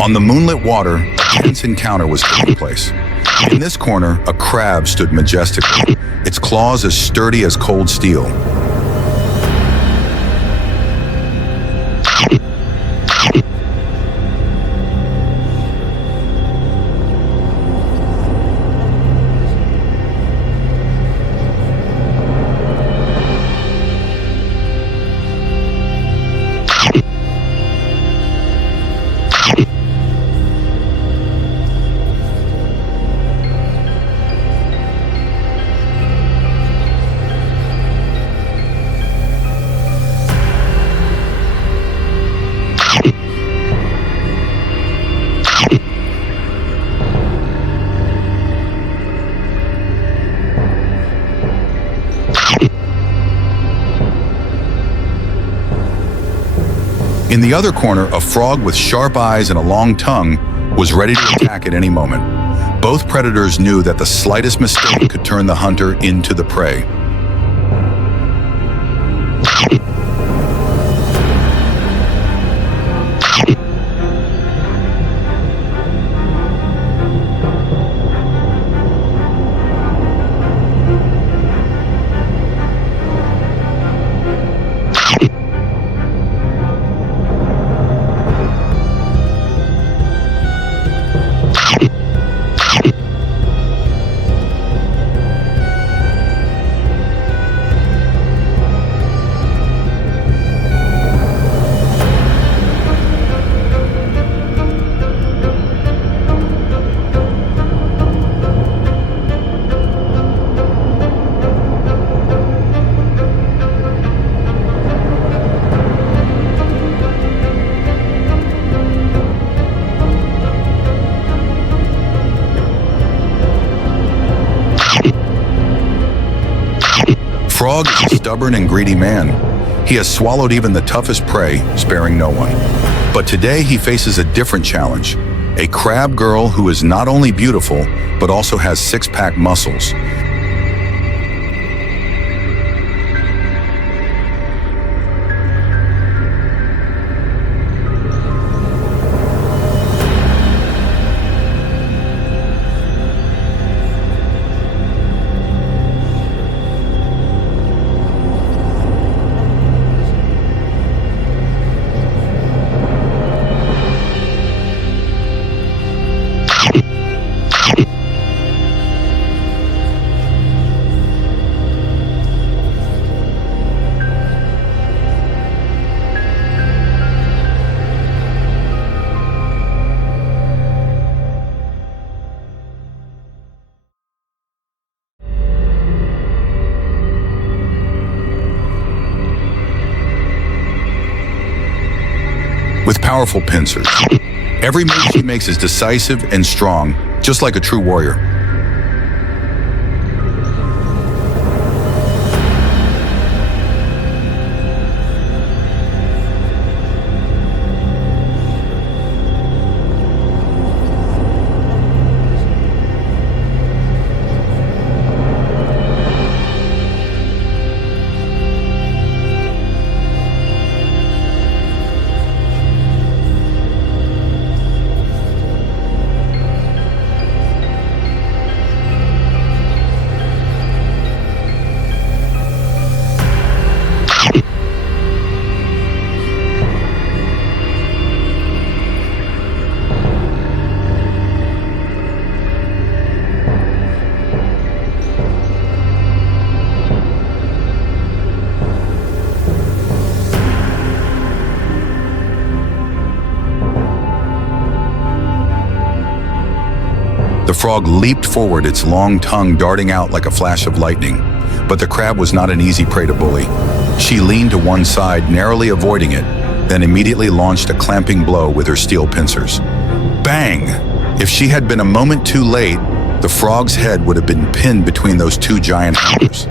On the moonlit water, a tense encounter was taking place. In this corner, a crab stood majestically, its claws as sturdy as cold steel. In the other corner, a frog with sharp eyes and a long tongue was ready to attack at any moment. Both predators knew that the slightest mistake could turn the hunter into the prey. Frog is a stubborn and greedy man. He has swallowed even the toughest prey, sparing no one. But today he faces a different challenge. A crab girl who is not only beautiful, but also has six-pack muscles. With powerful pincers. Every move she makes is decisive and strong, just like a true warrior. The frog leaped forward, its long tongue darting out like a flash of lightning. But the crab was not an easy prey to bully. She leaned to one side, narrowly avoiding it, then immediately launched a clamping blow with her steel pincers. Bang! If she had been a moment too late, the frog's head would have been pinned between those two giant hammers.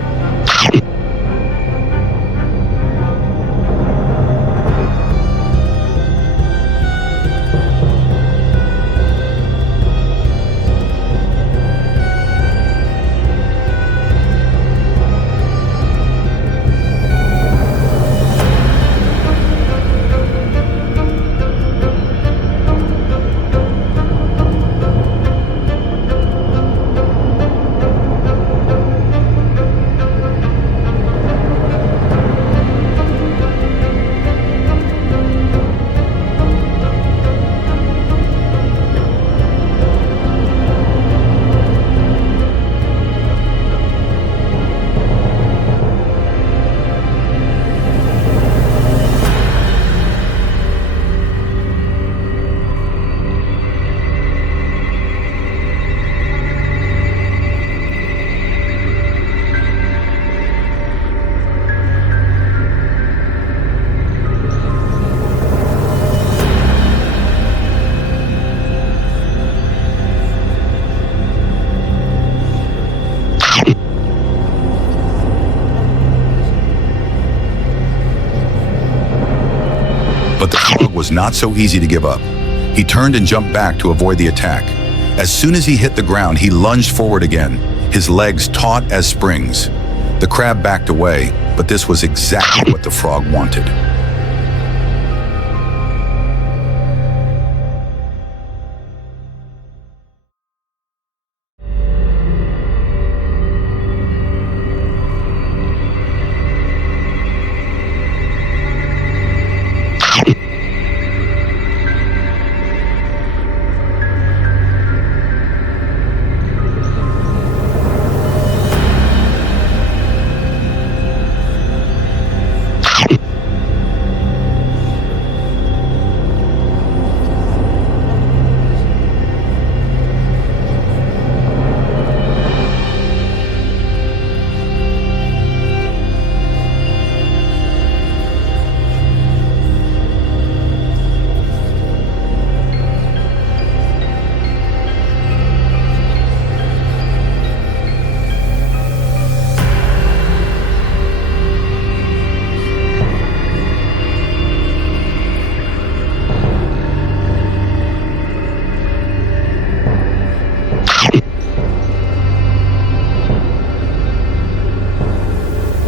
was not so easy to give up. He turned and jumped back to avoid the attack. As soon as he hit the ground, he lunged forward again, his legs taut as springs. The crab backed away, but this was exactly what the frog wanted.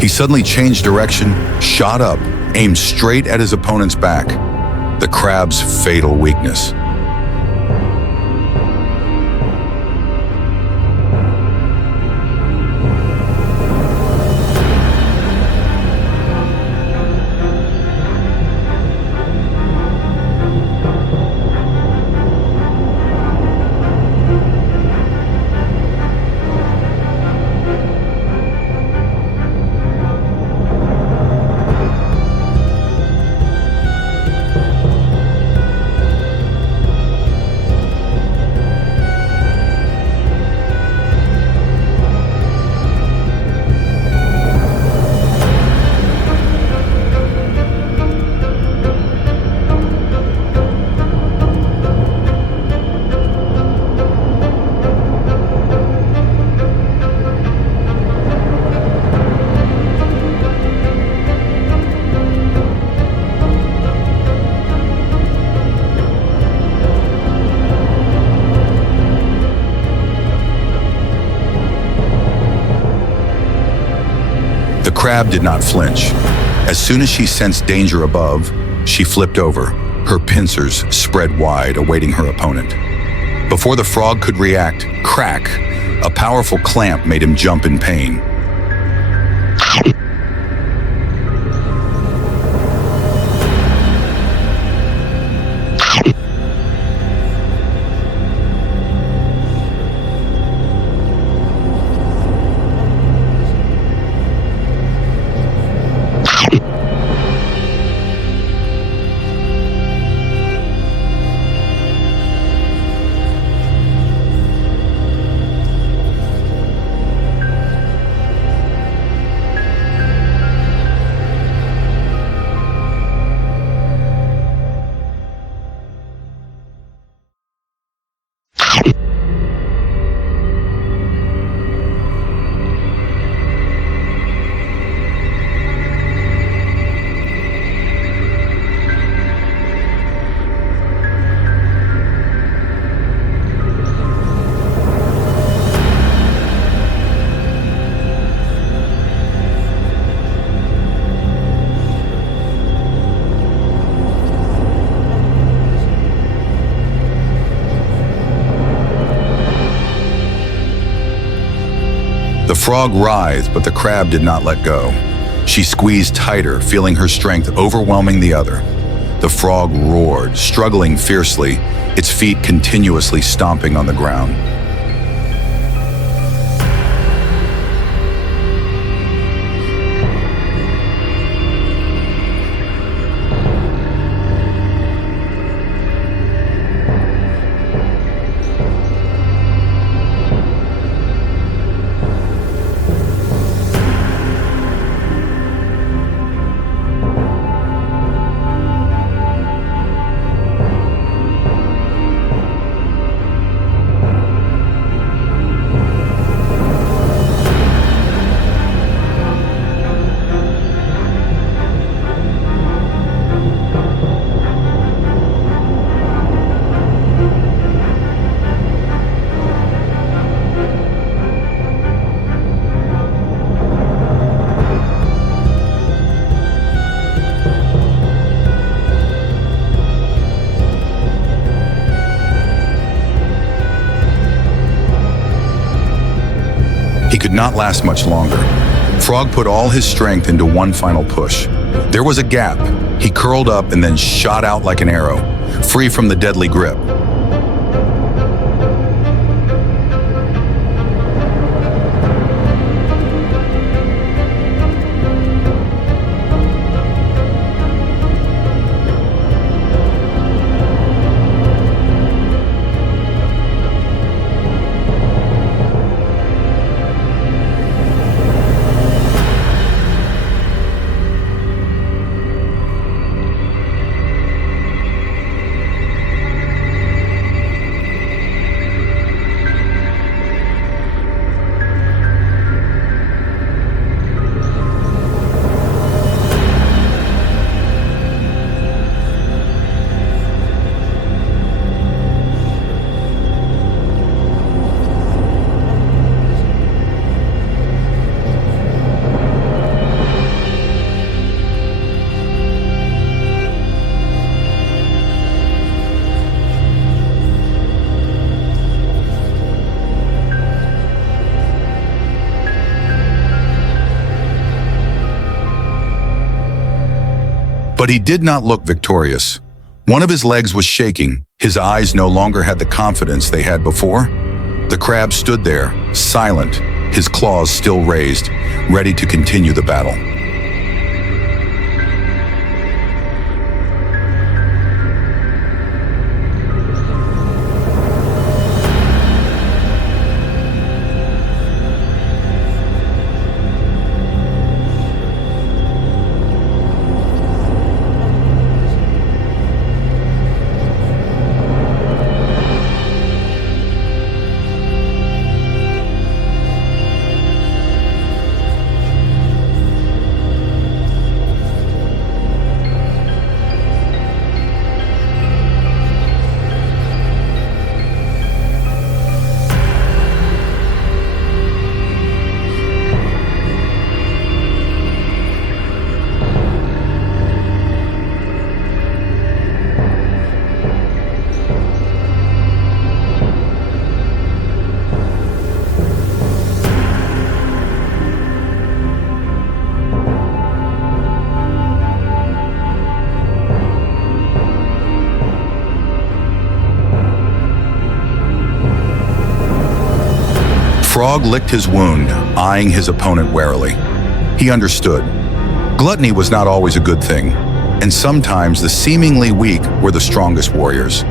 He suddenly changed direction, shot up, aimed straight at his opponent's back. The crab's fatal weakness. The crab did not flinch. As soon as she sensed danger above, she flipped over, her pincers spread wide, awaiting her opponent. Before the frog could react, crack! A powerful clamp made him jump in pain. The frog writhed, but the crab did not let go. She squeezed tighter, feeling her strength overwhelming the other. The frog roared, struggling fiercely, its feet continuously stomping on the ground. could not last much longer. Frog put all his strength into one final push. There was a gap. He curled up and then shot out like an arrow, free from the deadly grip. But he did not look victorious. One of his legs was shaking. His eyes no longer had the confidence they had before. The crab stood there, silent, his claws still raised, ready to continue the battle. Frog licked his wound, eyeing his opponent warily. He understood. Gluttony was not always a good thing, and sometimes the seemingly weak were the strongest warriors.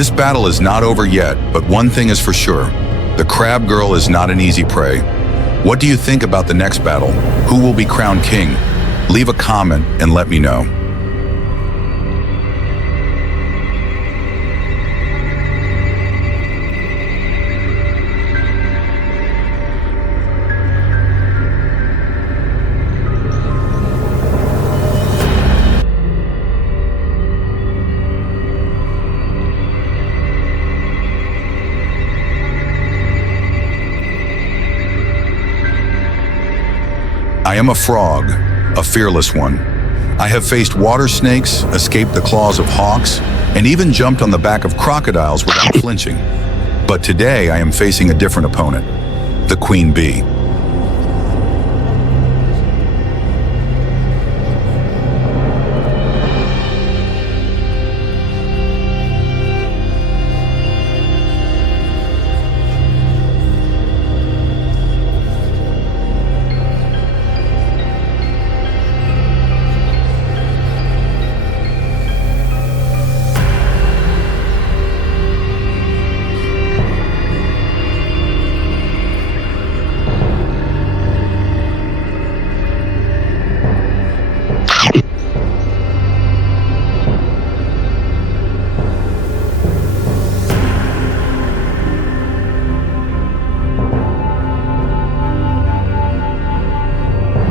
This battle is not over yet, but one thing is for sure. The crab girl is not an easy prey. What do you think about the next battle? Who will be crowned king? Leave a comment and let me know. I am a frog, a fearless one. I have faced water snakes, escaped the claws of hawks, and even jumped on the back of crocodiles without flinching. But today I am facing a different opponent, the queen bee.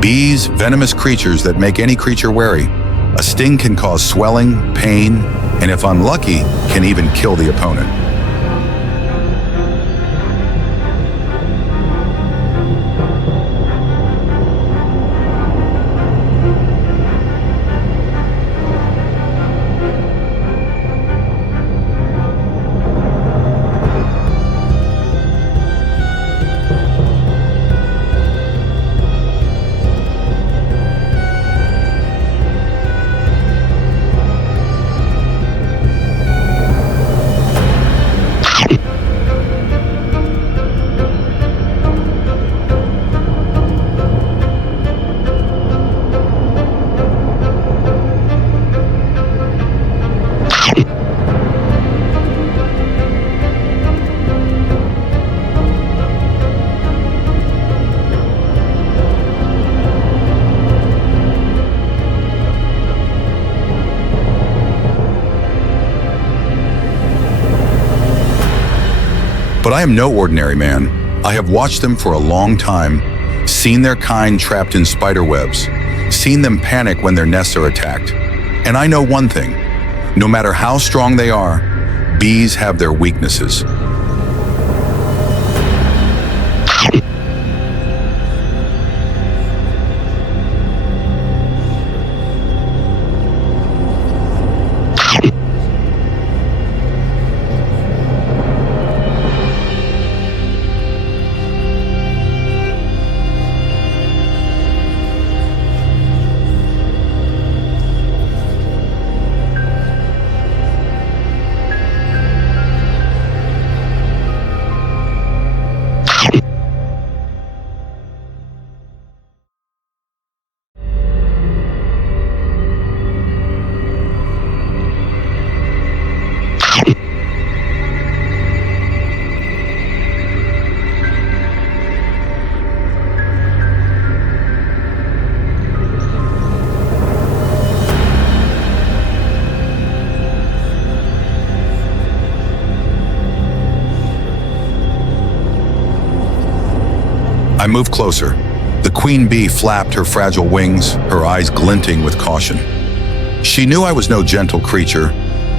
Bees, venomous creatures that make any creature wary. A sting can cause swelling, pain, and if unlucky, can even kill the opponent. But I am no ordinary man. I have watched them for a long time, seen their kind trapped in spider webs, seen them panic when their nests are attacked. And I know one thing, no matter how strong they are, bees have their weaknesses. I moved closer. The queen bee flapped her fragile wings, her eyes glinting with caution. She knew I was no gentle creature,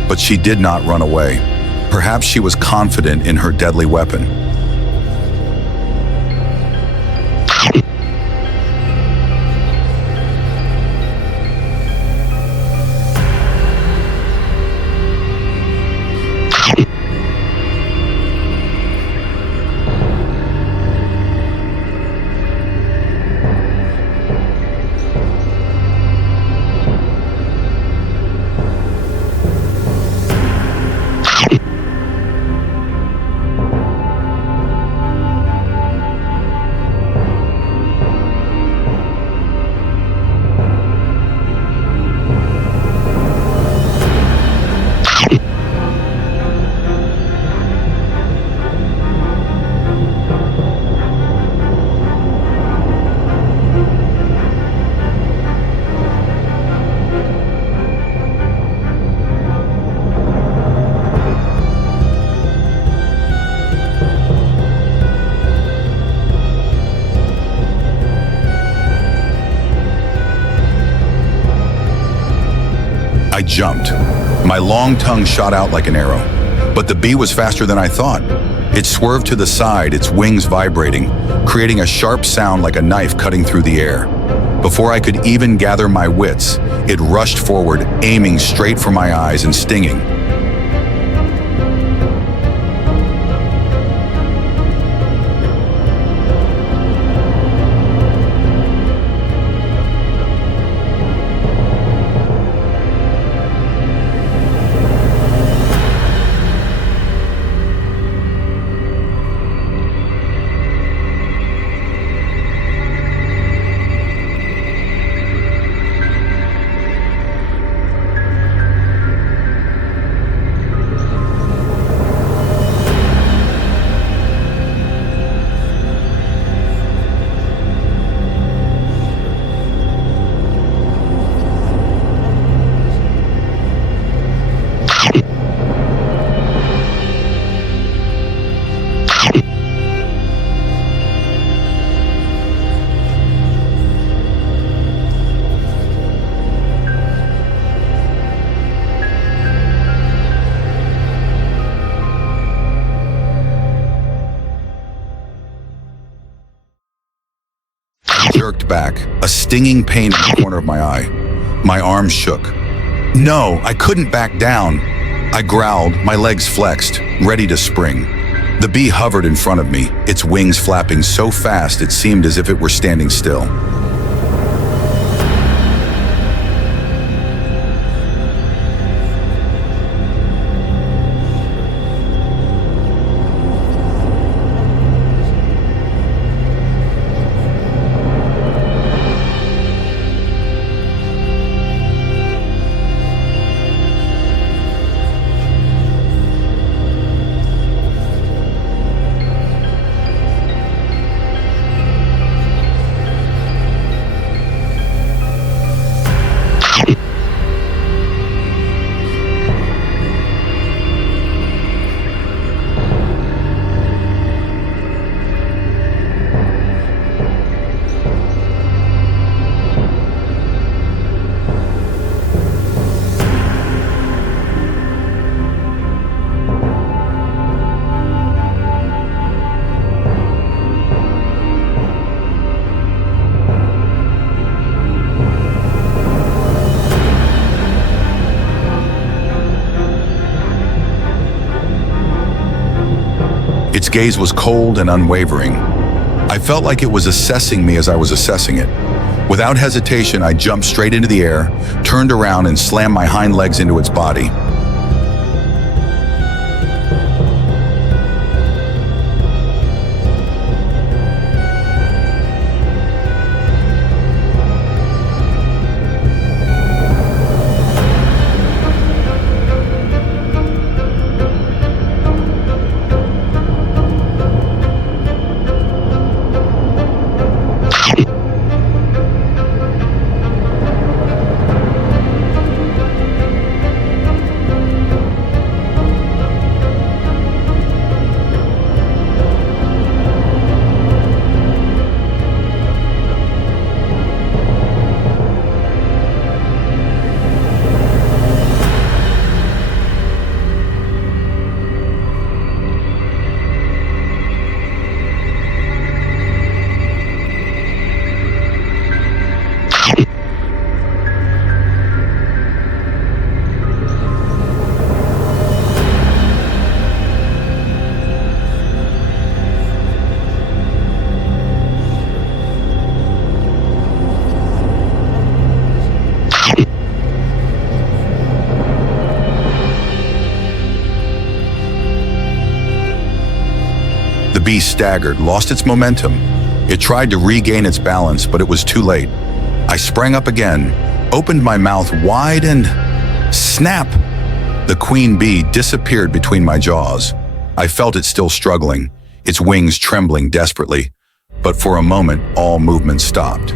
but she did not run away. Perhaps she was confident in her deadly weapon. I jumped. My long tongue shot out like an arrow. But the bee was faster than I thought. It swerved to the side, its wings vibrating, creating a sharp sound like a knife cutting through the air. Before I could even gather my wits, it rushed forward, aiming straight for my eyes and stinging. back, a stinging pain in the corner of my eye. My arms shook. No, I couldn't back down. I growled, my legs flexed, ready to spring. The bee hovered in front of me, its wings flapping so fast it seemed as if it were standing still. Its gaze was cold and unwavering. I felt like it was assessing me as I was assessing it. Without hesitation, I jumped straight into the air, turned around and slammed my hind legs into its body. The bee staggered, lost its momentum. It tried to regain its balance, but it was too late. I sprang up again, opened my mouth wide and snap! The queen bee disappeared between my jaws. I felt it still struggling, its wings trembling desperately. But for a moment, all movement stopped.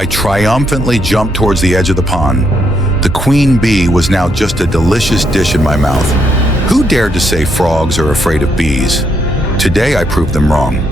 I triumphantly jumped towards the edge of the pond. The queen bee was now just a delicious dish in my mouth. Who dared to say frogs are afraid of bees? Today I proved them wrong.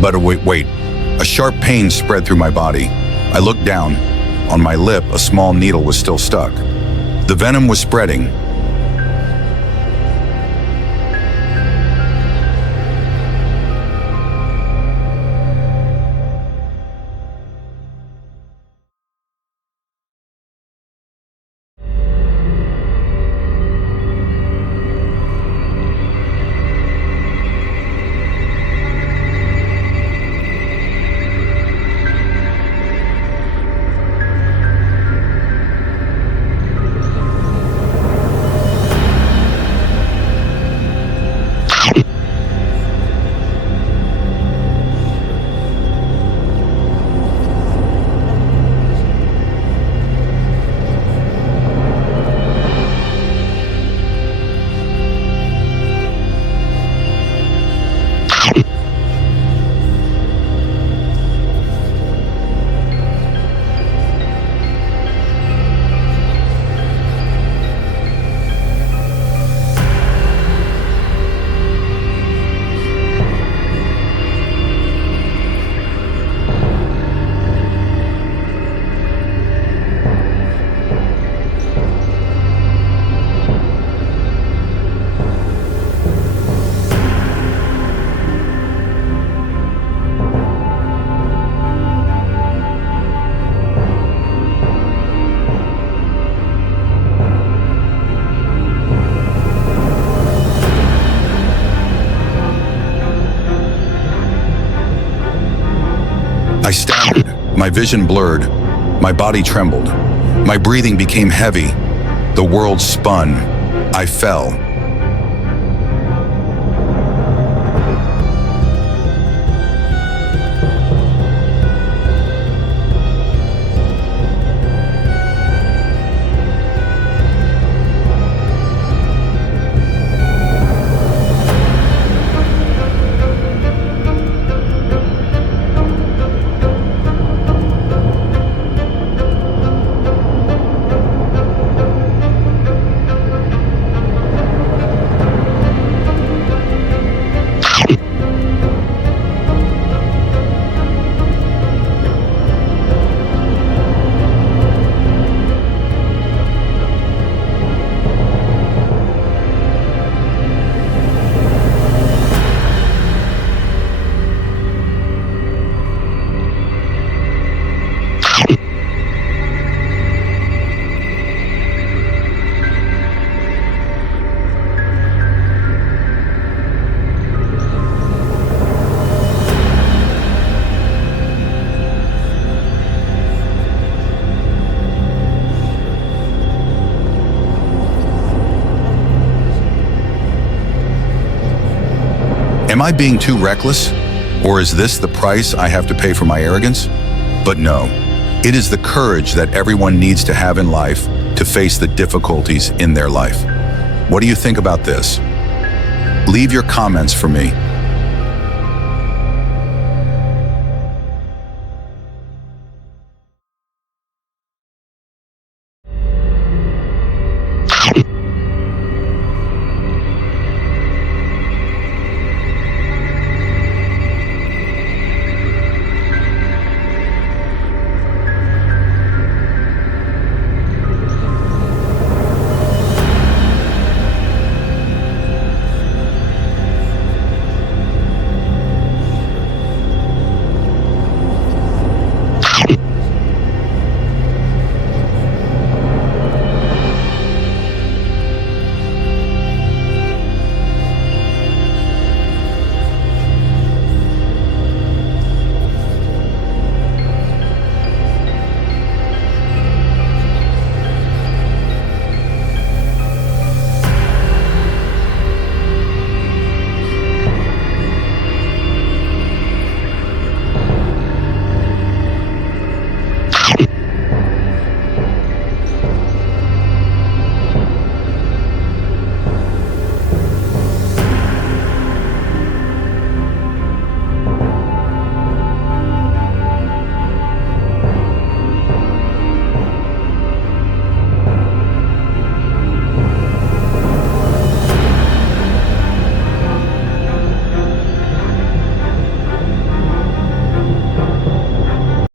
But wait, a sharp pain spread through my body. I looked down. On my lip, a small needle was still stuck. The venom was spreading. I staggered, my vision blurred, my body trembled, my breathing became heavy, the world spun, I fell. Am I being too reckless? Or is this the price I have to pay for my arrogance? But no, it is the courage that everyone needs to have in life to face the difficulties in their life. What do you think about this? Leave your comments for me.